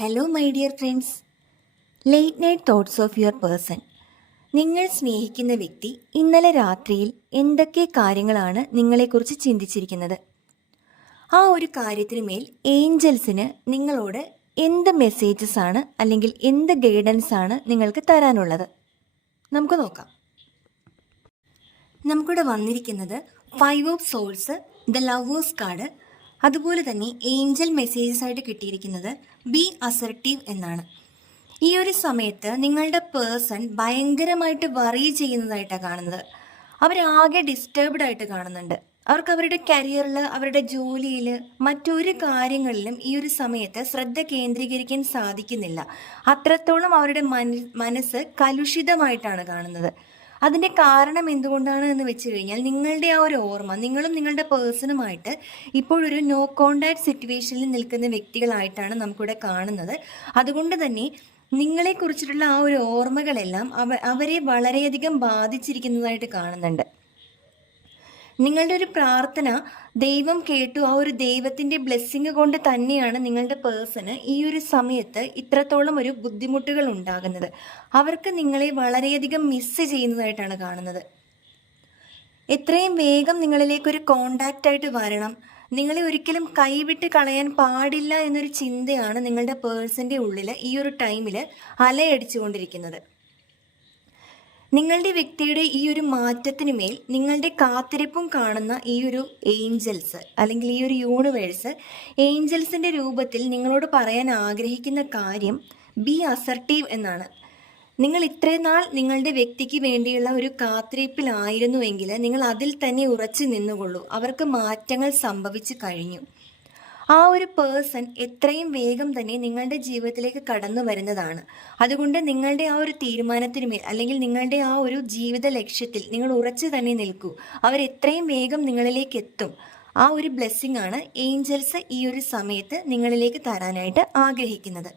Hello my dear friends, late night thoughts of your person. നിങ്ങൾ സ്നേഹിക്കുന്ന വ്യക്തി ഇന്നലെ രാത്രിയിൽ എന്തൊക്കെ കാര്യങ്ങളാണ് നിങ്ങളെക്കുറിച്ച് ചിന്തിച്ചിരിക്കുന്നത്? ആ ഒരു കാര്യത്തിന് മേൽ ഏഞ്ചൽസിന് നിങ്ങളോട് എന്ത് മെസ്സേജസ് ആണ് അല്ലെങ്കിൽ എന്ത് ഗൈഡൻസ് ആണ് നിങ്ങൾക്ക് തരാനുള്ളത്? നമുക്ക് നോക്കാം. നമുക്കിവിടെ വന്നിരിക്കുന്നത് 5 of souls, the lovers card, അതുപോലെ തന്നെ ഏഞ്ചൽ മെസ്സേജസ് ആയിട്ട് കിട്ടിയിരിക്കുന്നത് ബി അസർട്ടീവ് എന്നാണ്. ഈ ഒരു സമയത്ത് നിങ്ങളുടെ പേഴ്സൺ ഭയങ്കരമായിട്ട് വറി ചെയ്യുന്നതായിട്ടാണ് കാണുന്നത്. അവരാകെ ഡിസ്റ്റർബ്ഡ് ആയിട്ട് കാണുന്നുണ്ട്. അവർക്ക് അവരുടെ കരിയറിൽ, അവരുടെ ജോലിയിൽ, മറ്റൊരു കാര്യങ്ങളിലും ഈ ഒരു സമയത്ത് ശ്രദ്ധ കേന്ദ്രീകരിക്കാൻ സാധിക്കുന്നില്ല. അത്രത്തോളം അവരുടെ മനസ്സ് കലുഷിതമായിട്ടാണ് കാണുന്നത്. അതിൻ്റെ കാരണം എന്തുകൊണ്ടാണ് എന്ന് വെച്ച് കഴിഞ്ഞാൽ, നിങ്ങളുടെ ആ ഒരു ഓർമ്മ, നിങ്ങളും നിങ്ങളുടെ പേഴ്സണുമായിട്ട് ഇപ്പോഴൊരു നോ കോണ്ടാക്ട് സിറ്റുവേഷനിൽ നിൽക്കുന്ന വ്യക്തികളായിട്ടാണ് നമുക്കിവിടെ കാണുന്നത്. അതുകൊണ്ട് തന്നെ നിങ്ങളെക്കുറിച്ചിട്ടുള്ള ആ ഒരു ഓർമ്മകളെല്ലാം അവരെ വളരെയധികം ബാധിച്ചിരിക്കുന്നതായിട്ട് കാണുന്നുണ്ട്. നിങ്ങളുടെ ഒരു പ്രാർത്ഥന ദൈവം കേട്ടു. ആ ഒരു ദൈവത്തിൻ്റെ ബ്ലെസ്സിങ് കൊണ്ട് തന്നെയാണ് നിങ്ങളുടെ പേഴ്സണ് ഈ ഒരു സമയത്ത് ഇത്രത്തോളം ഒരു ബുദ്ധിമുട്ടുകൾ ഉണ്ടാകുന്നത്. അവർക്ക് നിങ്ങളെ വളരെയധികം മിസ് ചെയ്യുന്നതായിട്ടാണ് കാണുന്നത്. എത്രയും വേഗം നിങ്ങളിലേക്കൊരു കോണ്ടാക്റ്റ് ആയിട്ട് വരണം, നിങ്ങളെ ഒരിക്കലും കൈവിട്ട് കളയാൻ പാടില്ല എന്നൊരു ചിന്തയാണ് നിങ്ങളുടെ പേഴ്സൻ്റെ ഉള്ളിൽ ഈ ഒരു ടൈമിൽ അലയടിച്ചുകൊണ്ടിരിക്കുന്നത്. നിങ്ങളുടെ വ്യക്തിയുടെ ഈ ഒരു മാറ്റത്തിന് മേൽ നിങ്ങളുടെ കാത്തിരിപ്പും കാണുന്ന ഈ ഒരു ഏഞ്ചൽസ് അല്ലെങ്കിൽ ഈ ഒരു യൂണിവേഴ്സ് ഏഞ്ചൽസിൻ്റെ രൂപത്തിൽ നിങ്ങളോട് പറയാൻ ആഗ്രഹിക്കുന്ന കാര്യം ബി അസർട്ടീവ് എന്നാണ്. നിങ്ങൾ ഇത്രയും നാൾ നിങ്ങളുടെ വ്യക്തിക്ക് വേണ്ടിയുള്ള ഒരു കാത്തിരിപ്പിലായിരുന്നുവെങ്കിൽ നിങ്ങൾ അതിൽ തന്നെ ഉറച്ചു നിന്നുകൊള്ളൂ. അവർക്ക് മാറ്റങ്ങൾ സംഭവിച്ചു കഴിഞ്ഞു. ആ ഒരു പേഴ്സൺ എത്രയും വേഗം തന്നെ നിങ്ങളുടെ ജീവിതത്തിലേക്ക് കടന്നു വരുന്നതാണ്. അതുകൊണ്ട് നിങ്ങളുടെ ആ ഒരു തീരുമാനത്തിനുമേൽ അല്ലെങ്കിൽ നിങ്ങളുടെ ആ ഒരു ജീവിത ലക്ഷ്യത്തിൽ നിങ്ങൾ ഉറച്ചു തന്നെ നിൽക്കൂ. അവരെത്രയും വേഗം നിങ്ങളിലേക്ക് എത്തും. ആ ഒരു ബ്ലെസ്സിങ് ആണ് ഏഞ്ചൽസ് ഈ ഒരു സമയത്ത് നിങ്ങളിലേക്ക് തരാനായിട്ട് ആഗ്രഹിക്കുന്നത്.